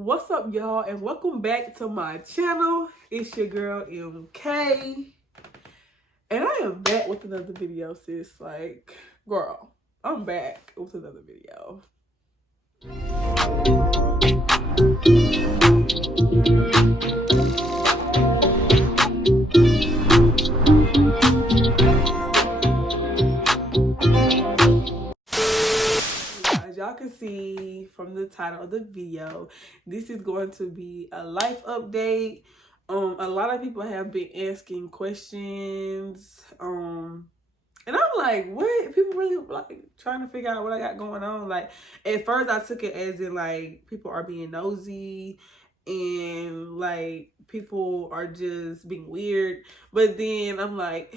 What's up, y'all, and welcome back to my channel. It's your girl MK, and I am back with another video, sis. Like, girl, I'm back with another video. As y'all can see from the title of the video, this is going to be a life update. A lot of people have been asking questions. And I'm like, what? People really like trying to figure out what I got going on. Like, at first I took it as in like people are being nosy and like people are just being weird. But then I'm like,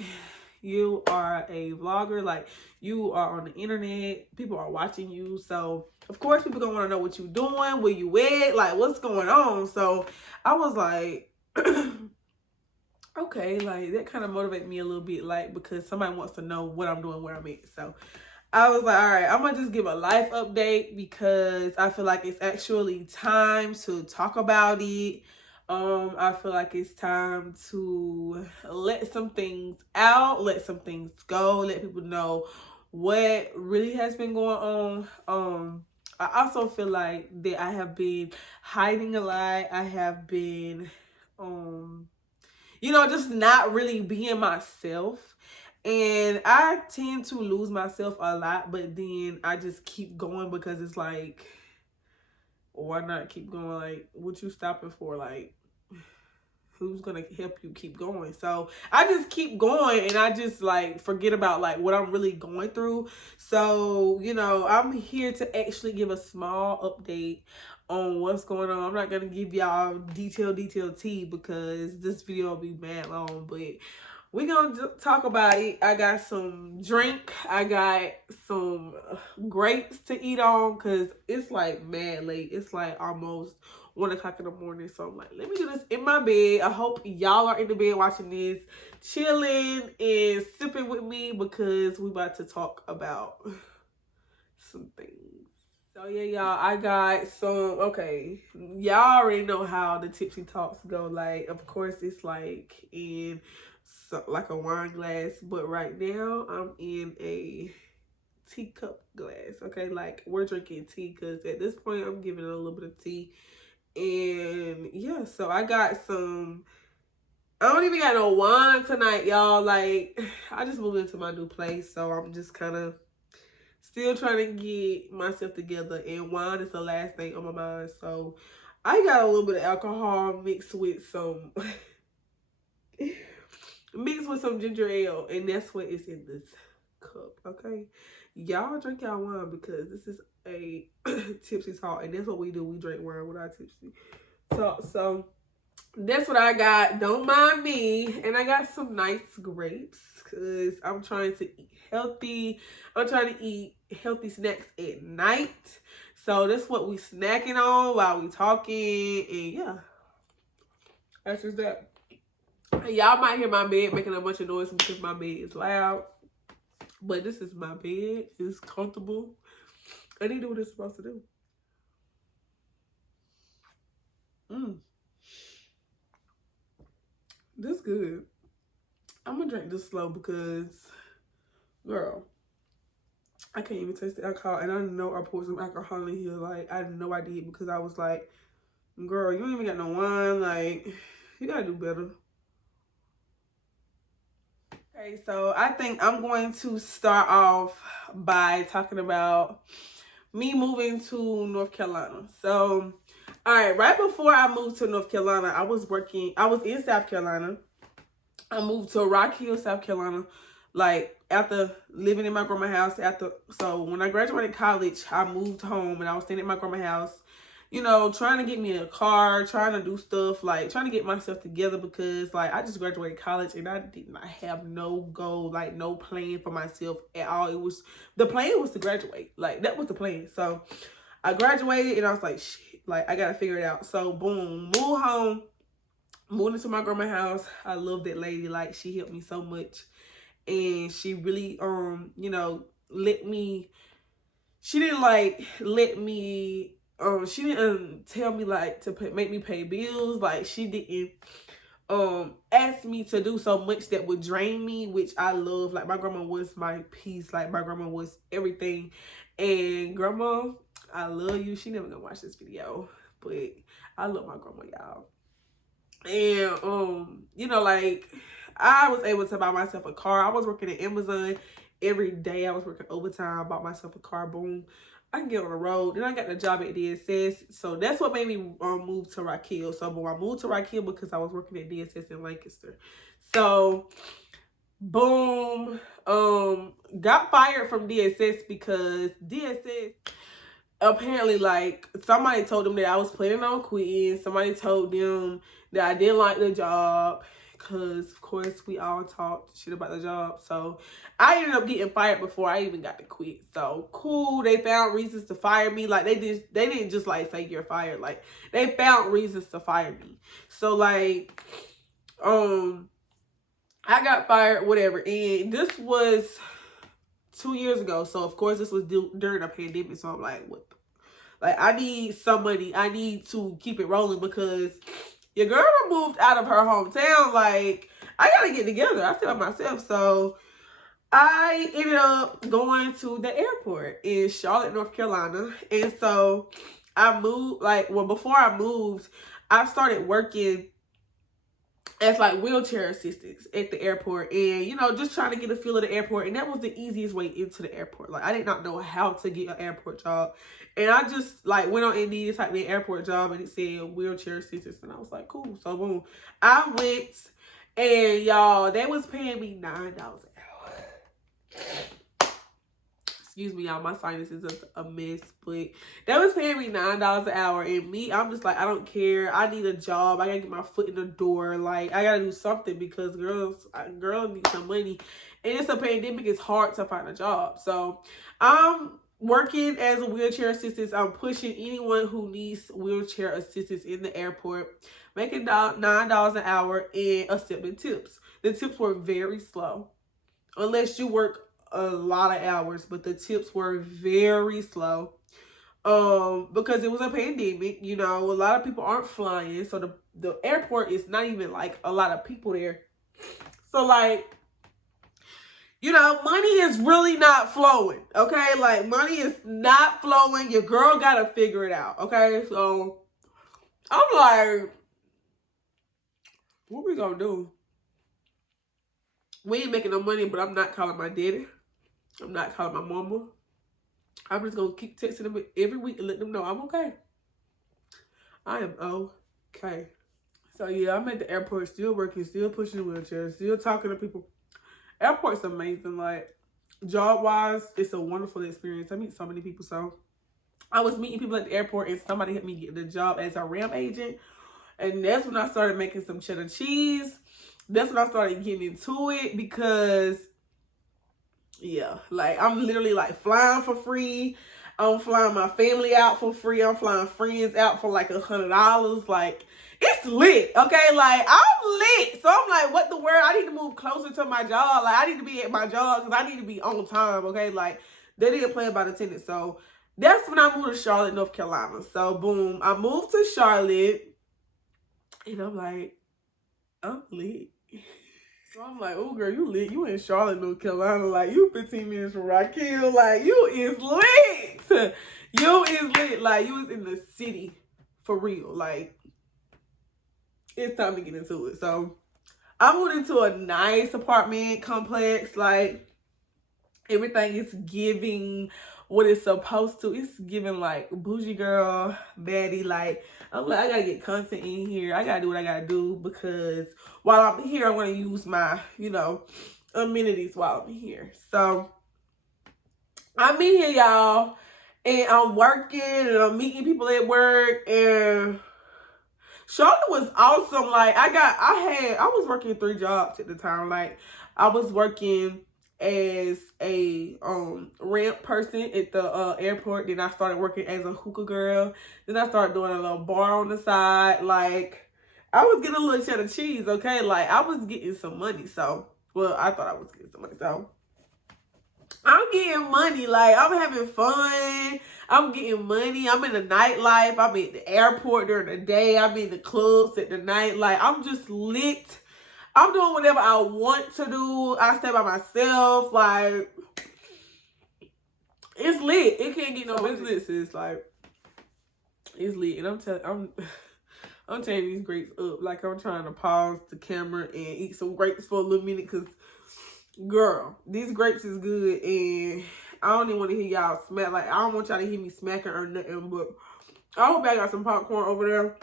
you are a vlogger, like you are on the internet, people are watching you, so of course people gonna want to know what you doing, where you at, like what's going on. So I was like, okay, like that kind of motivated me a little bit, like because somebody wants to know what I'm doing, where I'm at. So I was like, all right, I'm gonna just give a life update because I feel like it's actually time to talk about it. I feel like it's time to let some things out, let some things go, let people know what really has been going on. I also feel like that I have been hiding a lot. I have been just not really being myself. And I tend to lose myself a lot, but then I just keep going because it's like, why not keep going? Like, what you stopping for? Like, who's gonna help you keep going? So I just keep going and I just like forget about like what I'm really going through. So I'm here to actually give a small update on what's going on. I'm not gonna give y'all detailed tea because this video will be mad long, but we gonna talk about it. I got some drink, I got some grapes to eat on because it's like mad late. It's like almost 1 o'clock in the morning. So I'm like, let me do this in my bed. I hope y'all are in the bed watching this, chilling and sipping with me because we about to talk about some things. So yeah, y'all, I got some, okay, y'all already know how the Tipsy Talks go. Like, of course, it's like in like a wine glass, but right now I'm in a teacup glass, okay? Like, we're drinking tea because at this point I'm giving it a little bit of tea. And yeah, so I got some, I don't even got no wine tonight, y'all. Like, I just moved into my new place, so I'm just kind of still trying to get myself together, and wine is the last thing on my mind. So I got a little bit of alcohol mixed with some ginger ale, and that's what is in this cup, okay? Y'all drink y'all wine because this is a Tipsy Talk, and that's what we do. We drink wine with our Tipsy Talk. So that's what I got. Don't mind me. And I got some nice grapes because I'm trying to eat healthy. I'm trying to eat healthy snacks at night. So that's what we snacking on while we talking. And yeah, that's just that. Y'all might hear my bed making a bunch of noise because my bed is loud. But this is my bed. It's comfortable. I need to do what it's supposed to do. This good. I'm gonna drink this slow because, girl, I can't even taste the alcohol. And I know I poured some alcohol in here. Like, I know I did because I was like, girl, you ain't even got no wine. Like, you gotta do better. Okay, so I think I'm going to start off by talking about me moving to North Carolina. So, all right, right before I moved to North Carolina, I was in South Carolina. I moved to Rock Hill, South Carolina, like after living in my grandma's house. So when I graduated college, I moved home and I was staying at my grandma's house, trying to get me a car, trying to do stuff, like trying to get myself together because like I just graduated college and I did not have no goal, like no plan for myself at all. The plan was to graduate. Like that was the plan. So I graduated and I was like, shit, like I gotta figure it out. So boom, moved home. Moved into my grandma's house. I love that lady. Like, she helped me so much. And she really, let me, she didn't like let me she didn't tell me like to make me pay bills. Like she didn't ask me to do so much that would drain me, which I love. Like my grandma was my peace. Like my grandma was everything. And grandma, I love you. She never gonna watch this video, but I love my grandma, y'all. And you know, like I was able to buy myself a car. I was working at Amazon every day. I was working overtime, bought myself a car. Boom, I can get on the road. Then I got the job at DSS. So that's what made me move to Rock Hill. So boom, I moved to Rock Hill because I was working at DSS in Lancaster. So boom, got fired from DSS because DSS apparently, like, somebody told them that I was planning on quitting. Somebody told them that I didn't like the job because, of course, we all talked shit about the job. So I ended up getting fired before I even got to quit. So cool, they found reasons to fire me. Like they didn't just like say you're fired. Like they found reasons to fire me. So like, I got fired, whatever, and this was 2 years ago. So of course this was during a pandemic. So I'm like, what? Like, I need some money. I need to keep it rolling because your girl moved out of her hometown. Like, I gotta get together. I tell myself. So I ended up going to the airport in Charlotte, North Carolina. And so I moved, like, well, before I moved, I started working as like wheelchair assistants at the airport, and you know, just trying to get a feel of the airport. And that was the easiest way into the airport. Like I did not know how to get an airport job, and I just like went on Indeed, typed in airport job, and it said wheelchair assistants, and I was like, cool. So boom, I went, and y'all, they was paying me $9 an hour. Excuse me, y'all, my sinuses is a mess, but they was paying me $9 an hour, and me, I'm just like, I don't care. I need a job. I gotta get my foot in the door. Like, I gotta do something because girls need some money, and it's a pandemic. It's hard to find a job. So I'm working as a wheelchair assistant. I'm pushing anyone who needs wheelchair assistance in the airport, making $9 an hour and accepting tips. The tips were very slow, unless you work a lot of hours, but the tips were very slow because it was a pandemic. You know, a lot of people aren't flying, so the airport is not even like a lot of people there. So like, you know, money is really not flowing, okay? Like money is not flowing. Your girl gotta figure it out, okay? So I'm like, what we gonna do? We ain't making no money, but I'm not calling my daddy. I'm not calling my mama. I'm just gonna keep texting them every week and let them know I'm okay. I am okay. So yeah, I'm at the airport, still working, still pushing the wheelchair, still talking to people. Airport's amazing. Like, job-wise, it's a wonderful experience. I meet so many people. So I was meeting people at the airport, and somebody helped me get the job as a ramp agent. And that's when I started making some cheddar cheese. That's when I started getting into it because, yeah, like I'm literally like flying for free. I'm flying my family out for free. I'm flying friends out for like $100. Like, it's lit, okay? Like, I'm lit. So I'm like, what the world? I need to move closer to my job. Like, I need to be at my job because I need to be on time, okay? Like, they didn't play about attendance. So that's when I moved to Charlotte, North Carolina. So boom, I moved to Charlotte, and I'm like, I'm lit. So I'm like, oh girl, you lit. You in Charlotte, North Carolina. Like, you 15 minutes from Rock Hill. Like, you is lit. You is lit. Like, you was in the city for real. Like, it's time to get into it. So I moved into a nice apartment complex. Like, everything is giving what it's supposed to. It's giving like bougie girl, baddie. Like, I'm like, I gotta get content in here. I gotta do what I gotta do because while I'm here, I want to use my, you know, amenities while I'm here. So I'm in here, y'all, and I'm working and I'm meeting people at work, and Charlotte was awesome. Like, I was working 3 jobs at the time. Like, I was working as a ramp person at the airport. Then I started working as a hookah girl. Then I started doing a little bar on the side. Like, I was getting a little cheddar cheese, okay? Like, I was getting some money. So, well, I thought I was getting some money. So I'm getting money. Like, I'm having fun. I'm getting money. I'm in the nightlife. I'm at the airport during the day. I'm in the clubs at the night. Like, I'm just lit. I'm doing whatever I want to do. I stay by myself. Like, it's lit. It can't get no better. It's lit, sis. Like, it's lit. And I'm tearing these grapes up. Like, I'm trying to pause the camera and eat some grapes for a little minute because, girl, these grapes is good. And I don't even want to hear y'all smack. Like, I don't want y'all to hear me smacking or nothing. But I hope I got some popcorn over there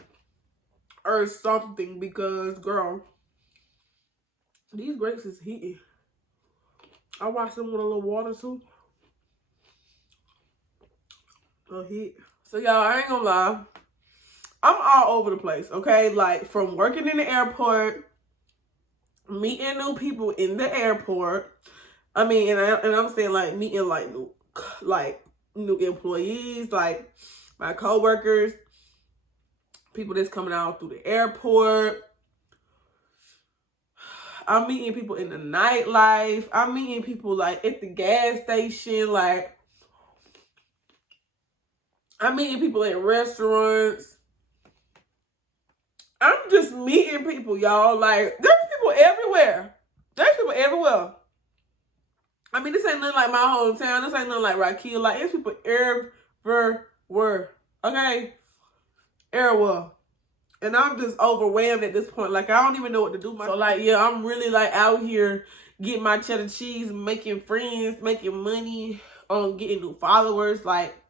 or something because, girl, these grapes is heating. I watched them with a little water, too. A hit. So, y'all, I ain't gonna lie. I'm all over the place, okay? Like, from working in the airport, meeting new people in the airport. I mean, and I'm saying, like, meeting, like new employees, like, my coworkers, people that's coming out through the airport. I'm meeting people in the nightlife. I'm meeting people, like, at the gas station. Like, I'm meeting people at restaurants. I'm just meeting people, y'all. Like, there's people everywhere. There's people everywhere. I mean, this ain't nothing like my hometown. This ain't nothing like Raquel. Like, there's people everywhere. Okay? Everywhere. And I'm just overwhelmed at this point. Like, I don't even know what to do. So, like, yeah, I'm really, like, out here getting my cheddar cheese, making friends, making money, getting new followers. Like,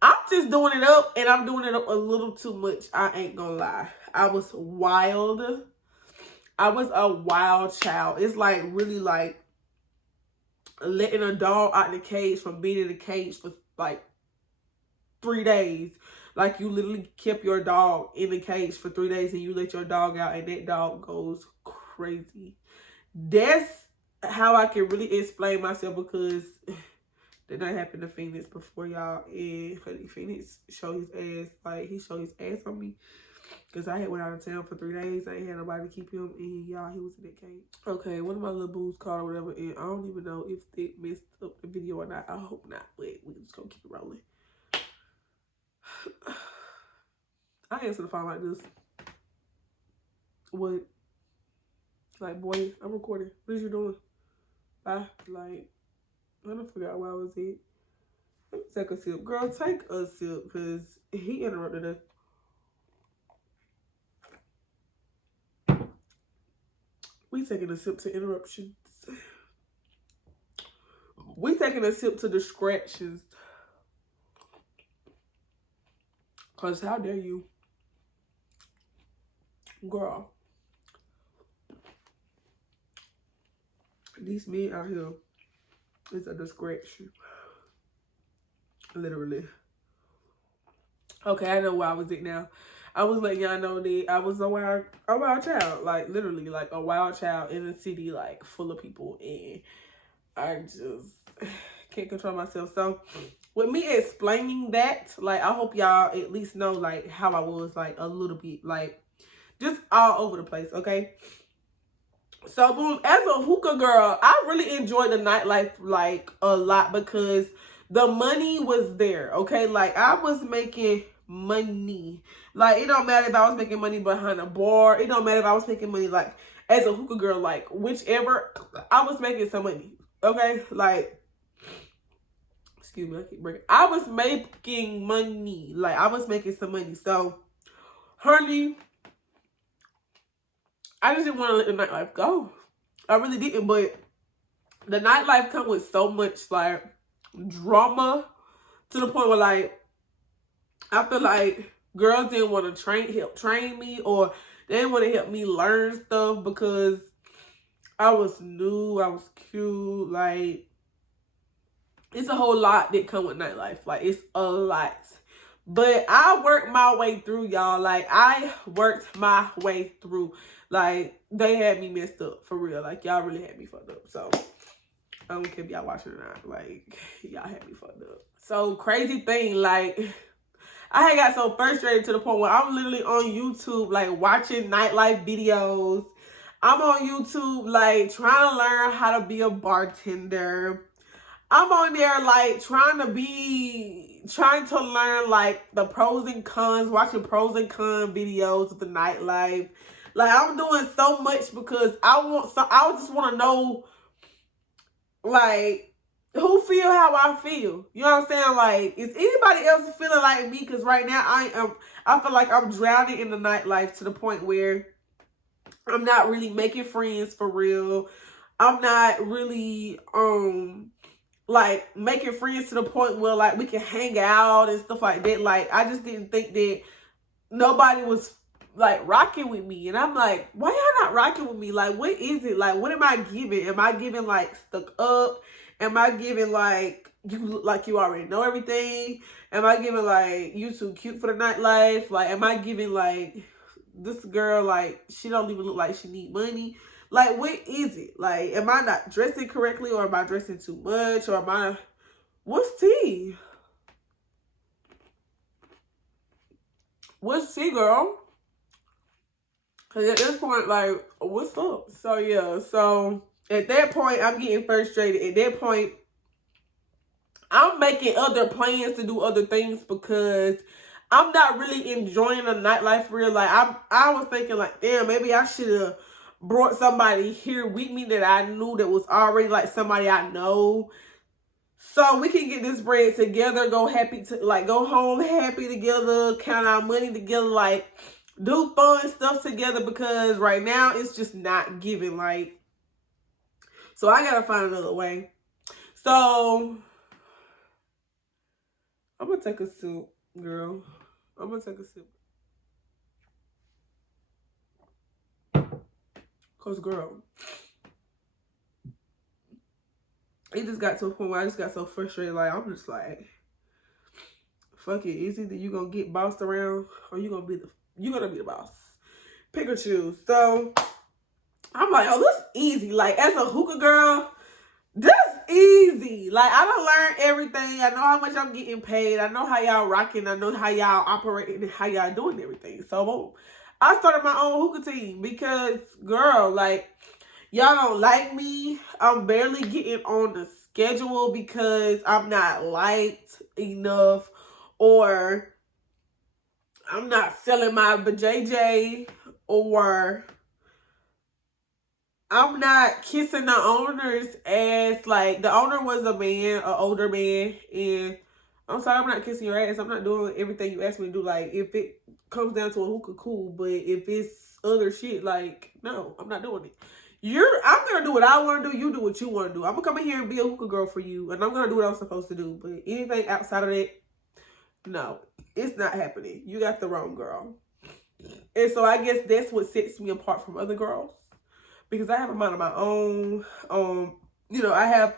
I'm just doing it up, and I'm doing it up a little too much. I ain't gonna lie. I was wild. I was a wild child. It's like really like letting a dog out the cage from being in the cage for like 3 days. Like, you literally kept your dog in the cage for 3 days and you let your dog out and that dog goes crazy. That's how I can really explain myself because that not happened to Phoenix before, y'all. And honey, Phoenix showed his ass. Like, he showed his ass on me. Because I had went out of town for 3 days. I ain't had nobody to keep him. And y'all, he was in that cage. Okay, one of my little boos called or whatever. And I don't even know if it messed up the video or not. I hope not. But we just gonna keep it rolling. I answer the phone like this. What? Like, boy, I'm recording. What is you doing? Bye. Like, I don't forgot where I was at. Let me take a sip. Girl, take a sip because he interrupted us. We taking a sip to interruptions. We taking a sip to distractions. Because how dare you? Girl. These men out here is a distraction. Literally. Okay, I know where I was at now. I was letting y'all know that I was a wild child. Like, literally, like a wild child in a city, like, full of people. And I just can't control myself. So, with me explaining that, like, I hope y'all at least know, like, how I was, like, a little bit, like, just all over the place, okay? So, boom, as a hookah girl, I really enjoyed the nightlife, like, a lot because the money was there, okay? Like, I was making money. Like, it don't matter if I was making money behind a bar. It don't matter if I was making money, like, as a hookah girl, like, whichever, I was making some money, okay? Like, excuse me, I keep breaking. I was making money. Like, I was making some money. So, honey, I just didn't want to let the nightlife go. I really didn't, but the nightlife come with so much, like, drama to the point where, like, I feel like girls didn't want to help train me, or they didn't want to help me learn stuff because I was new, I was cute. Like, it's a whole lot that come with nightlife. Like, it's a lot. But I worked my way through, y'all. Like, I worked my way through. Like, they had me messed up, for real. Like, y'all really had me fucked up. So, I don't care if y'all watching or not. Like, y'all had me fucked up. So, crazy thing, like, I had got so frustrated to the point where I'm literally on YouTube, like, watching nightlife videos. I'm on YouTube, like, trying to learn how to be a bartender. I'm on there like trying to learn like the pros and cons, watching pros and con videos of the nightlife. Like I'm doing so much because I just want to know like who feel how I feel. You know what I'm saying? Like, is anybody else feeling like me? Because right now I feel like I'm drowning in the nightlife to the point where I'm not really making friends for real. I'm not really like making friends to the point where like we can hang out and stuff like that. Like I just didn't think that nobody was like rocking with me, and I'm like, why y'all not rocking with me? Like, what is it? Like, what am I giving? Am I giving like stuck up? Am I giving like you look like you already know everything? Am I giving like you too cute for the nightlife? Like, am I giving like this girl like she don't even look like she need money? Like, what is it? Like, am I not dressing correctly, or am I dressing too much, or am I? What's tea? What's tea, girl? Cause at this point, like, what's up? So yeah, so at that point, I'm getting frustrated. At that point, I'm making other plans to do other things because I'm not really enjoying the nightlife for real. Like I was thinking like, damn, maybe I should have brought somebody here with me that I knew that was already like somebody I know. So we can get this bread together, go home happy together, count our money together, like do fun stuff together, because right now it's just not giving. Like, so I gotta find another way. So I'm gonna take a sip, girl. I'm gonna take a sip. Cause girl, it just got to a point where I just got so frustrated. Like, I'm just like, fuck it. It's either you gonna get bossed around or you're gonna be the boss. Pick or choose. So I'm like, oh, this easy. Like, as a hookah girl, this easy. Like, I done learned everything. I know how much I'm getting paid. I know how y'all rocking. I know how y'all operating and how y'all doing everything. So I started my own hookah team because, girl, like, y'all don't like me. I'm barely getting on the schedule because I'm not liked enough, or I'm not selling my vajayjay, or I'm not kissing the owner's ass. Like, the owner was a man, an older man, and I'm sorry, I'm not kissing your ass. I'm not doing everything you asked me to do. Like, if it comes down to a hookah, cool, but if it's other shit, like, no, I'm not doing it. I'm gonna do what I want to do. You do what you want to do. I'm gonna come in here and be a hookah girl for you, and I'm gonna do what I'm supposed to do. But anything outside of that, no, it's not happening. You got the wrong girl. And so I guess that's what sets me apart from other girls, because I have a mind of my own. I have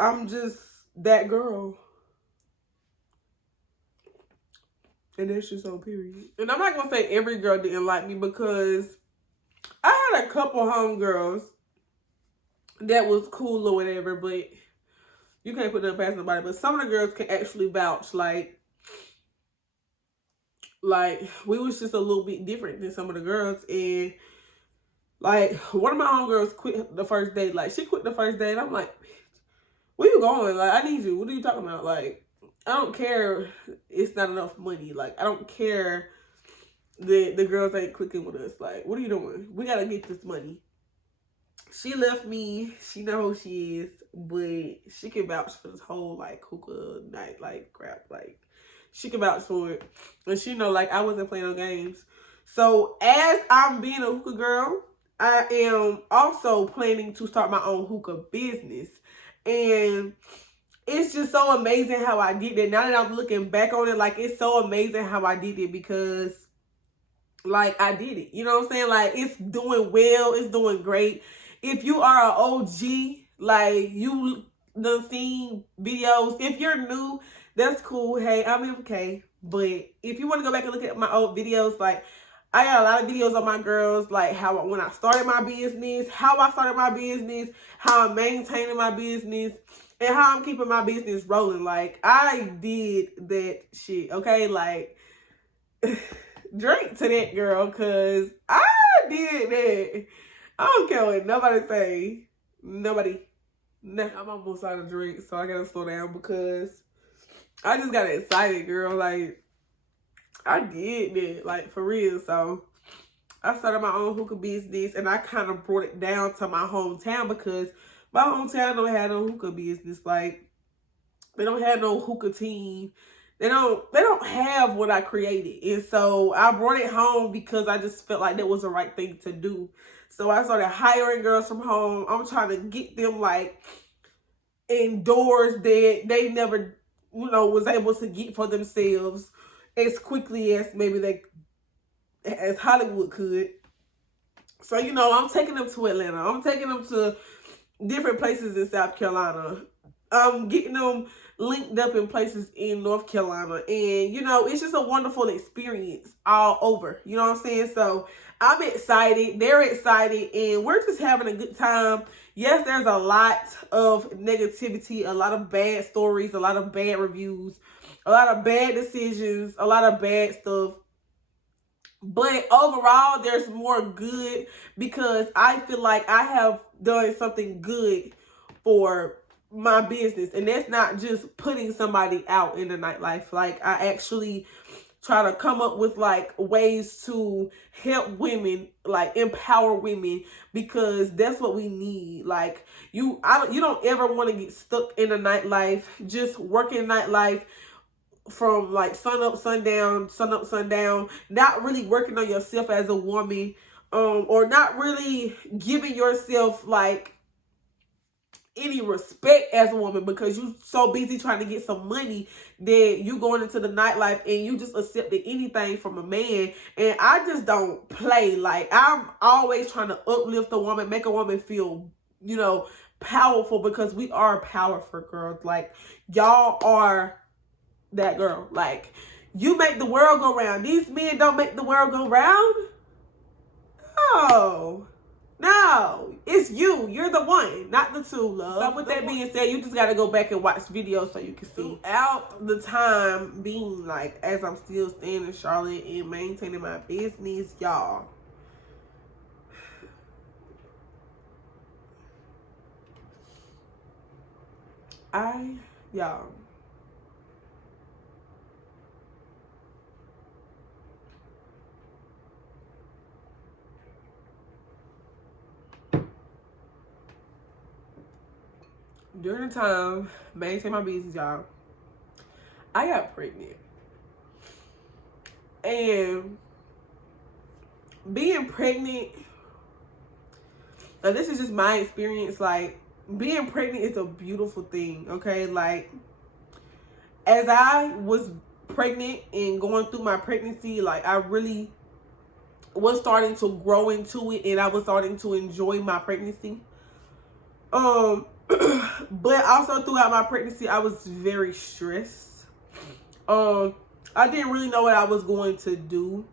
I'm just that girl, and that's just on period. And I'm not gonna say every girl didn't like me, because I had a couple homegirls that was cool or whatever, but you can't put that past nobody. But some of the girls can actually vouch, like we was just a little bit different than some of the girls. And like, one of my homegirls quit the first day. Like, she quit the first day, and I'm like, where you going? Like, I need you. What are you talking about? Like, I don't care. It's not enough money. Like, I don't care that the girls ain't clicking with us. Like, what are you doing? We gotta get this money. She left me. She know who she is, but she can vouch for this whole like hookah night, like crap. Like, she can vouch for it, and she know like I wasn't playing no games. So as I'm being a hookah girl, I am also planning to start my own hookah business, and it's just so amazing how I did that. Now that I'm looking back on it, like, it's so amazing how I did it, because like, I did it. You know what I'm saying? Like, it's doing well. It's doing great. If you are an OG, like, you done seen videos. If you're new, that's cool. Hey, I'm MK. But if you want to go back and look at my old videos, like, I got a lot of videos on my girls, like when I started my business, how I started my business, how I'm maintaining my business, and how I'm keeping my business rolling. Like, I did that shit, okay? Like, drink to that, girl, because I did that. I don't care what nobody say. Nobody. Now I'm almost out of drink, so I gotta slow down because I just got excited, girl. Like, I did that, like, for real. So I started my own hookah business, and I kind of brought it down to my hometown because my hometown don't have no hookah business. Like, they don't have no hookah team. They don't have what I created. And so I brought it home because I just felt like that was the right thing to do. So I started hiring girls from home. I'm trying to get them like indoors that they never, was able to get for themselves as quickly as maybe as Hollywood could. So, I'm taking them to Atlanta. I'm taking them to different places in South Carolina. I'm getting them linked up in places in North Carolina. And, it's just a wonderful experience all over. You know what I'm saying? So I'm excited. They're excited. And we're just having a good time. Yes, there's a lot of negativity, a lot of bad stories, a lot of bad reviews, a lot of bad decisions, a lot of bad stuff. But overall, there's more good because I feel like I have done something good for my business. And that's not just putting somebody out in the nightlife. Like, I actually try to come up with like ways to help women, like empower women, because that's what we need. Like, you don't ever want to get stuck in the nightlife, just working nightlife from like sun up, sundown, not really working on yourself as a woman, or not really giving yourself like any respect as a woman because you so busy trying to get some money that you going into the nightlife and you just accepting anything from a man. And I just don't play. Like, I'm always trying to uplift a woman, make a woman feel, powerful, because we are powerful girls. Like, y'all are that girl. Like, you make the world go round. These men don't make the world go round. No, it's you. You're the one, not the two, love. So with that being said, you just got to go back and watch videos so you can see. Throughout the time being, like, as I'm still staying in Charlotte and maintaining my business, y'all, during the time maintaining my business, y'all, I got pregnant. And being pregnant, now this is just my experience, like, being pregnant is a beautiful thing, okay? Like, as I was pregnant and going through my pregnancy, like, I really was starting to grow into it, and I was starting to enjoy my pregnancy. But also throughout my pregnancy, I was very stressed. I didn't really know what I was going to do.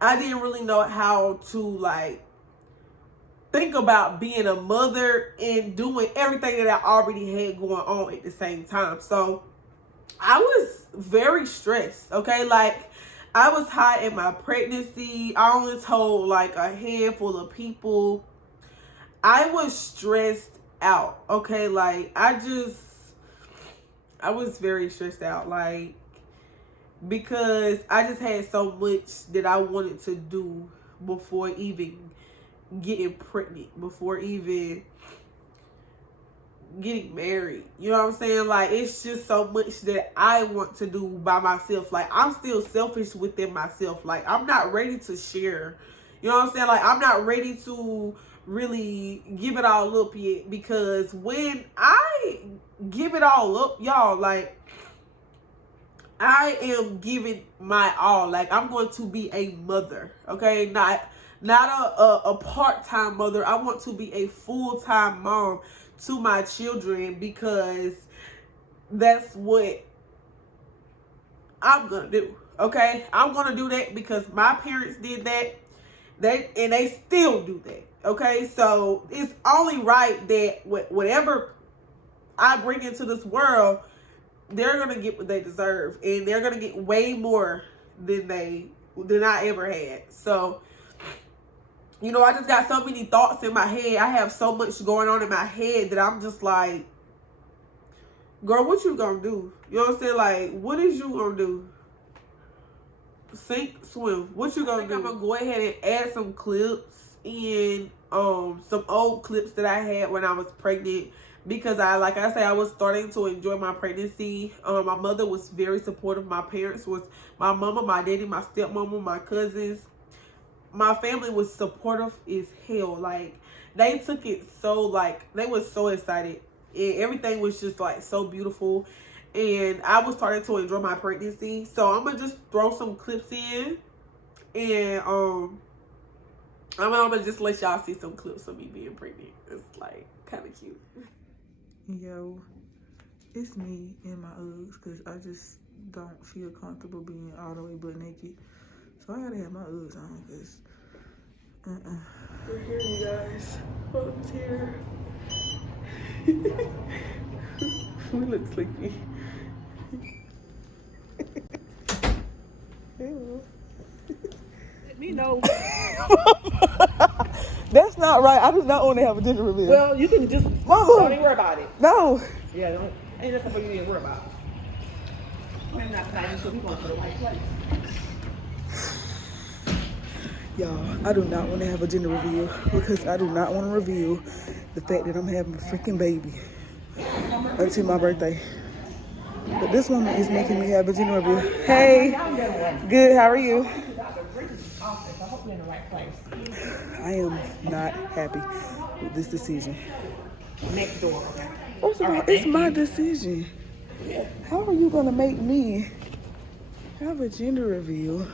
I didn't really know how to, like, think about being a mother and doing everything that I already had going on at the same time. So I was very stressed, okay? Like, I was high in my pregnancy. I only told like a handful of people. I was stressed out, okay? Like, I was very stressed out, like, because I just had so much that I wanted to do before even getting pregnant, before even getting married. You know what I'm saying? Like, it's just so much that I want to do by myself. Like, I'm still selfish within myself. Like, I'm not ready to share. You know what I'm saying? Like, I'm not ready to really give it all up yet, because when I give it all up, y'all, like, I am giving my all. Like, I'm going to be a mother, okay? Not a part-time mother. I want to be a full-time mom to my children, because that's what I'm gonna do, okay? I'm gonna do that because my parents did that. They still do that, okay? So it's only right that whatever I bring into this world, they're gonna get what they deserve, and they're gonna get way more than I ever had. So you know, I just got so many thoughts in my head. I have so much going on in my head that I'm just like, girl, what you gonna do? You know what I'm saying? Like, what is you gonna do? Sink, swim. What you gonna do? I'm gonna go ahead and add some clips in, some old clips that I had when I was pregnant, because like I said, I was starting to enjoy my pregnancy. My mother was very supportive. My parents was, my mama, my daddy, my stepmama, my cousins. My family was supportive as hell. Like, they took it so, like, they was so excited. And everything was just, like, so beautiful. And I was starting to enjoy my pregnancy. So I'm gonna just throw some clips in. And I'm gonna just let y'all see some clips of me being pregnant. It's, like, kind of cute. Yo, it's me in my Uggs, because I just don't feel comfortable being all the way butt naked. So I gotta have my Uggs on, because we're here, you guys. Mom's here. We look sleepy. Let me know. That's not right. I do not want to have a gender reveal. Well, you can just Mama. don't even worry about it. No. Yeah, don't. Ain't nothing for you to even worry about. I'm not fighting, so we're going to the right place. Y'all, I do not want to have a gender reveal, because I do not want to reveal the fact that I'm having a freaking baby until my birthday. But this woman is making me have a gender reveal. Hey, good. How are you? I hope you're in the right place. I am not happy with this decision. Next door, okay? First of all, it's my decision. How are you gonna make me have a gender reveal?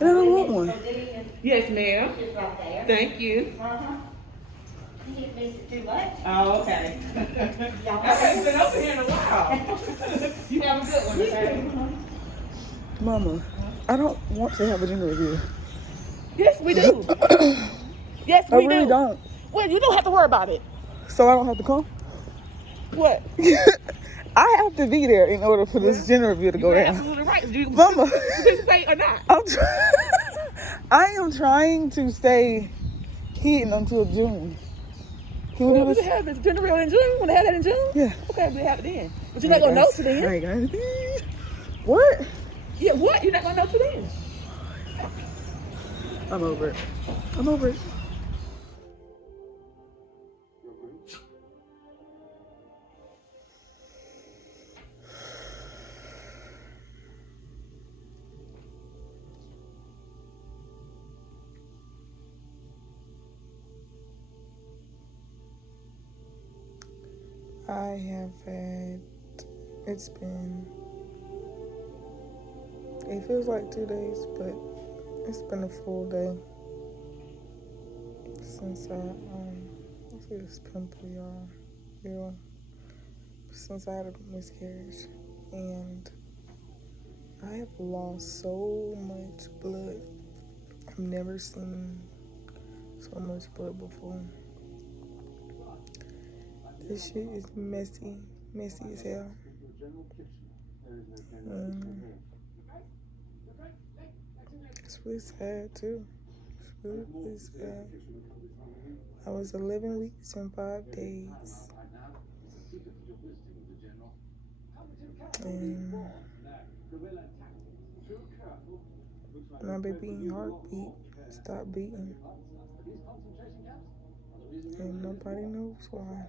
And I don't want one. Yes, ma'am. Thank you. You didn't miss it too much. Oh, okay. I haven't been over here in a while. You have a good one, okay? Mama, I don't want to have a gender reveal. Yes, we do. Yes, we do. I really don't. Well, you don't have to worry about it. So I don't have to come? What? I have to be there in order for this gender reveal to go You're down. absolutely right. Do you Mama. participate or not? I am trying to stay hidden until June. Can we do We this? have this gender reveal in June. Want to have that in June? Yeah. Okay, we'll have it then. But you're not going to know till then. All right, guys. What? Yeah, what? You're not going to know till then. I'm over it. I'm over it. I have had, it feels like 2 days, but it's been a full day since I see this pimple, y'all. Yeah. Since I had a miscarriage, and I have lost so much blood. I've never seen so much blood before. This shit is messy as hell. It's really sad too. It's really sad. I was 11 weeks and 5 days. And my baby's heartbeat stopped beating. And nobody knows why.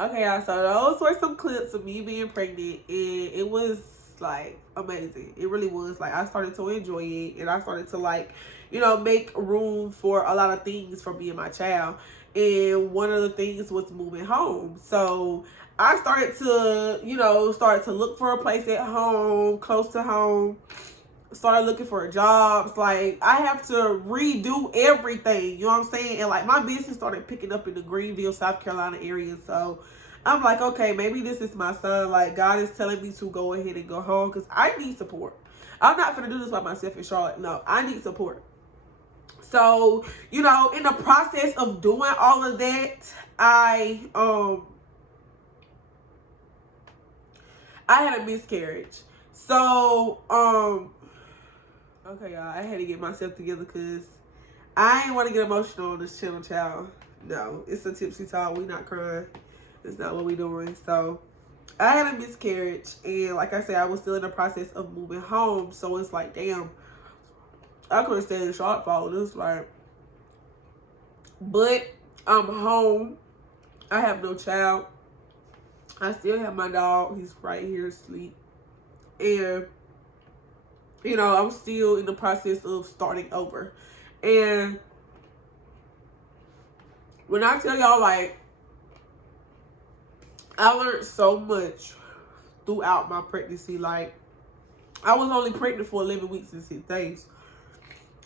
Okay, y'all, so those were some clips of me being pregnant, and it was, like, amazing. It really was. Like, I started to enjoy it, and I started to, like, you know, make room for a lot of things for me and my child. And one of the things was moving home. So I started to, you know, look for a place at home, close to home. Started looking for jobs. Like, I have to redo everything, you know what I'm saying? And like, my business started picking up in the Greenville, South Carolina area. So I'm like, okay, maybe this is my son. Like, God is telling me to go ahead and go home, because I need support. I'm not gonna do this by myself in Charlotte. No, I need support. So, you know, in the process of doing all of that, I had a miscarriage. So Okay, y'all, I had to get myself together because I ain't want to get emotional on this channel, child. No, it's a Tipsy Talk. We not crying. That's not what we doing. So, I had a miscarriage, and like I said, I was still in the process of moving home. So, it's like, damn, I couldn't stay in the shortfall. It's like, but I'm home. I have no child. I still have my dog. He's right here asleep. And you know, I'm still in the process of starting over. And when I tell y'all, like, I learned so much throughout my pregnancy. Like, I was only pregnant for 11 weeks and 6 days.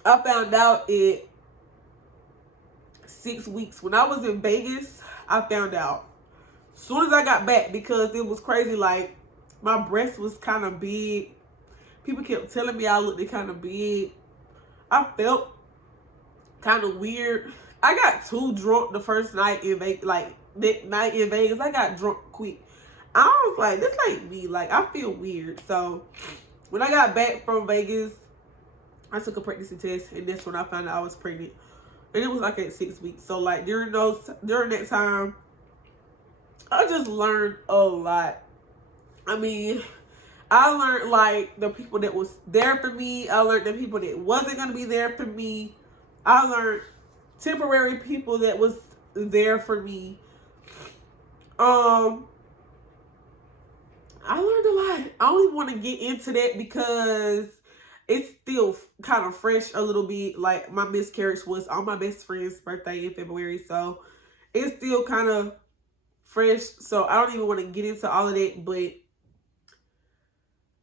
I found out at 6 weeks. When I was in Vegas, I found out. As soon as I got back, because it was crazy. Like, my breast was kind of big. People kept telling me I looked kind of big. I felt kind of weird. I got too drunk the first night in Vegas. Like, that night in Vegas, I got drunk quick. I was like, this ain't me. Like, I feel weird. So, when I got back from Vegas, I took a pregnancy test. And that's when I found out I was pregnant. And it was like at 6 weeks. So, like, during that time, I just learned a lot. I mean, I learned, like, the people that was there for me. I learned the people that wasn't going to be there for me. I learned temporary people that was there for me. I learned a lot. I don't even want to get into that because it's still kind of fresh a little bit. Like, my miscarriage was on my best friend's birthday in February. So, it's still kind of fresh. So, I don't even want to get into all of that. But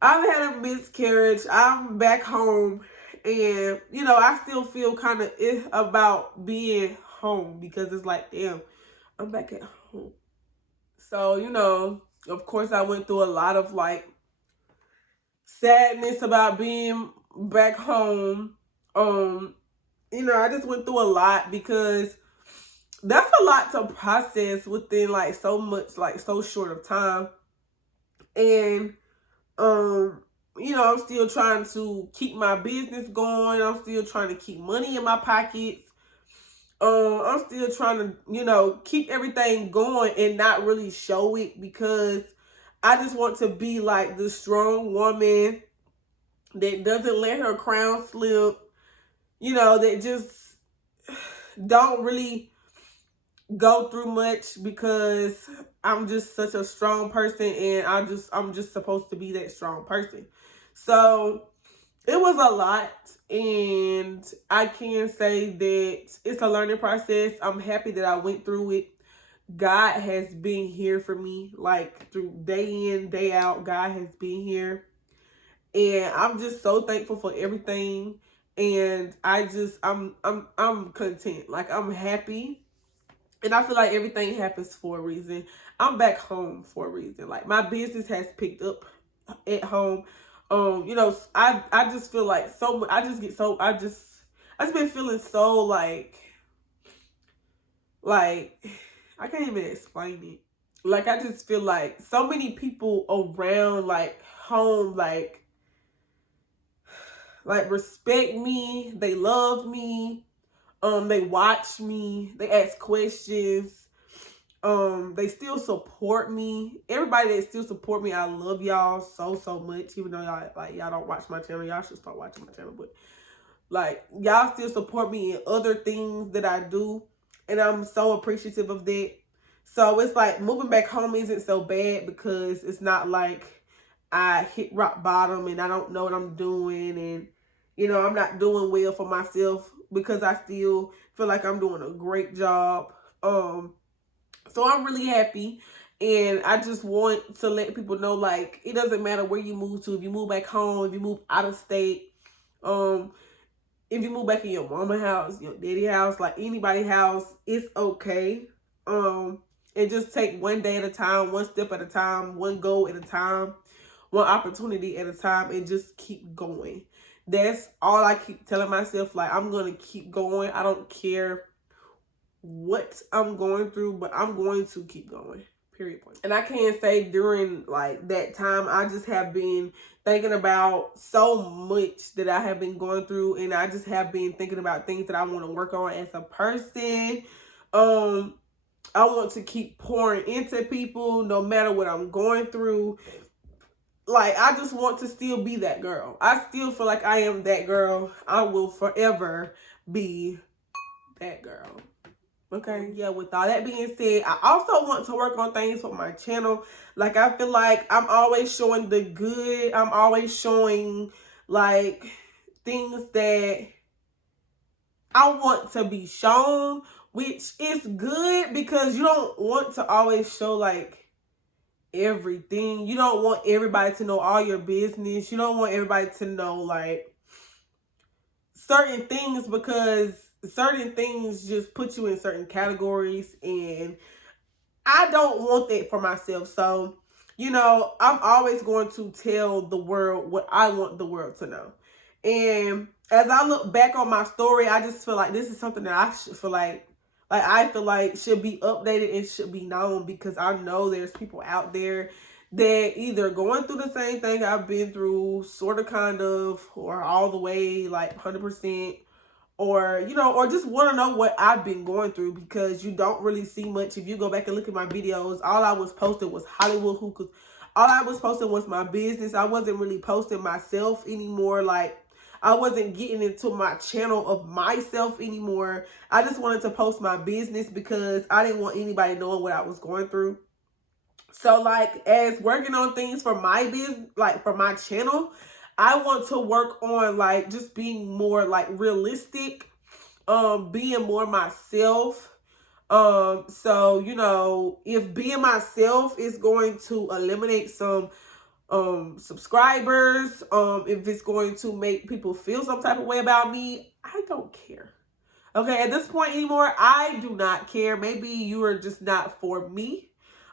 I've had a miscarriage. I'm back home. And, you know, I still feel kind of about being home because it's like, damn, I'm back at home. So, you know, of course, I went through a lot of, like, sadness about being back home. You know, I just went through a lot because that's a lot to process within, like, so much, like, so short of time. And, you know, I'm still trying to keep my business going. I'm still trying to keep money in my pockets. I'm still trying to, you know, keep everything going and not really show it because I just want to be like the strong woman that doesn't let her crown slip, you know, that just don't really go through much because I'm just such a strong person and I'm just supposed to be that strong person. So it was a lot, and I can say that it's a learning process. I'm happy that I went through it. God has been here for me, like, through day in, day out. God has been here, and I'm just so thankful for everything. And I'm content. Like, I'm happy, and I feel like everything happens for a reason. I'm back home for a reason. Like, my business has picked up at home. You know, I just feel like so much. I just been feeling so like I can't even explain it. Like, I just feel like so many people around, like, home, like respect me. They love me. They watch me. They ask questions. They still support me. Everybody that still support me, I love y'all so much. Even though y'all don't watch my channel, y'all should start watching my channel. But, like, y'all still support me in other things that I do, and I'm so appreciative of that. So it's like moving back home isn't so bad because it's not like I hit rock bottom and I don't know what I'm doing, and, you know, I'm not doing well for myself because I still feel like I'm doing a great job. So I'm really happy, and I just want to let people know, like, it doesn't matter where you move to. If you move back home, if you move out of state, if you move back in your mama's house, your daddy's house, like anybody's house, it's okay. And just take one day at a time, one step at a time, one goal at a time, one opportunity at a time, and just keep going. That's all I keep telling myself. Like, I'm going to keep going. I don't care what I'm going through, but I'm going to keep going, Period. Point. And I can't say during like that time, I just have been thinking about so much that I have been going through, and I just have been thinking about things that I want to work on as a person. I want to keep pouring into people no matter what I'm going through. Like, I just want to still be that girl. I still feel like I am that girl. I will forever be that girl. Okay, yeah, with all that being said, I also want to work on things for my channel. Like, I feel like I'm always showing the good. I'm always showing, like, things that I want to be shown, which is good because you don't want to always show, like, everything. You don't want everybody to know all your business. You don't want everybody to know, like, certain things, because certain things just put you in certain categories, and I don't want that for myself. So, you know, I'm always going to tell the world what I want the world to know. And as I look back on my story, I just feel like this is something that I should feel like I feel like should be updated and should be known, because I know there's people out there that either going through the same thing I've been through, sort of, kind of, or all the way, like 100%, or, you know, or just want to know what I've been going through, because you don't really see much. If you go back and look at my videos, all I was posting was Hollywood hookahs. All I was posting was my business. I wasn't really posting myself anymore. Like, I wasn't getting into my channel of myself anymore. I just wanted to post my business because I didn't want anybody knowing what I was going through. So, like, as working on things for my business, like for my channel, I want to work on, like, just being more, like, realistic, being more myself. So, you know, if being myself is going to eliminate some subscribers, if it's going to make people feel some type of way about me, I don't care. Okay, at this point anymore, I do not care. Maybe you are just not for me.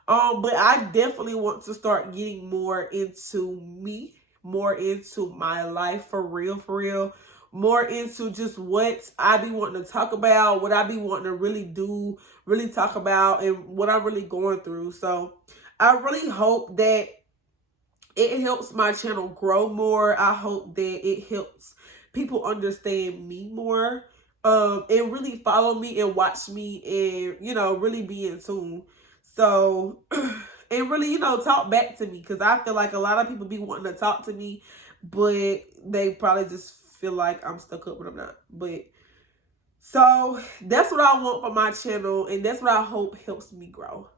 But I definitely want to start getting more into me, more into my life, for real, more into just what I be wanting to talk about, what I be wanting to really do, really talk about, and what I'm really going through. So I really hope that it helps my channel grow more. I hope that it helps people understand me more, and really follow me and watch me, and, you know, really be in tune. So, and really, you know, talk back to me, because I feel like a lot of people be wanting to talk to me, but they probably just feel like I'm stuck up, but I'm not. But, so, that's what I want for my channel, and that's what I hope helps me grow.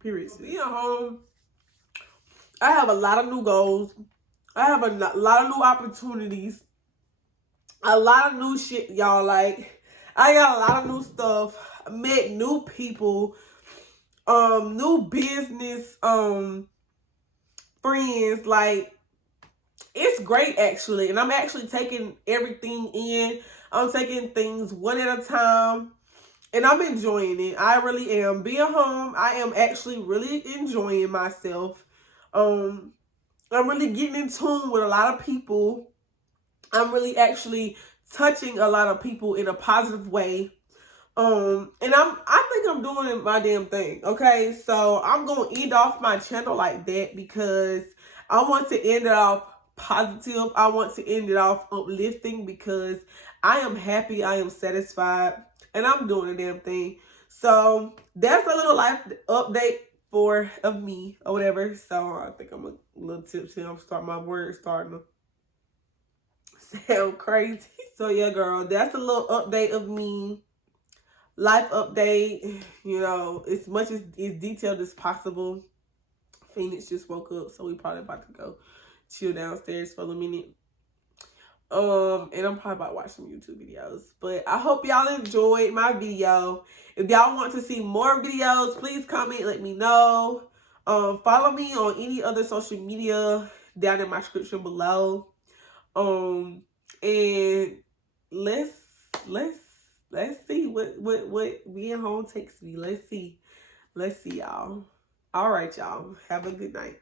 Period. Being home, I have a lot of new goals. I have a lot of new opportunities. A lot of new shit, y'all. Like, I got a lot of new stuff. I met new people, new business, friends. Like, it's great, actually. And I'm actually taking everything in. I'm taking things one at a time, and I'm enjoying it. I really am. Being home, I am actually really enjoying myself. I'm really getting in tune with a lot of people. I'm really actually touching a lot of people in a positive way. And I think I'm doing my damn thing. Okay, so I'm gonna end off my channel like that, because I want to end it off positive. I want to end it off uplifting, because I am happy, I am satisfied, and I'm doing a damn thing. So that's a little life update of me or whatever. So I think I'm a little tipsy. I'm starting my words starting to sound crazy. So yeah, girl, that's a little update of me. Life update, you know, as much as detailed as possible. Phoenix just woke up, so we probably about to go chill downstairs for a minute. And I'm probably about to watch some YouTube videos. But I hope y'all enjoyed my video. If y'all want to see more videos, please comment, let me know. Follow me on any other social media down in my description below. And let's see what being home takes me. Let's see, y'all. All right, y'all. Have a good night.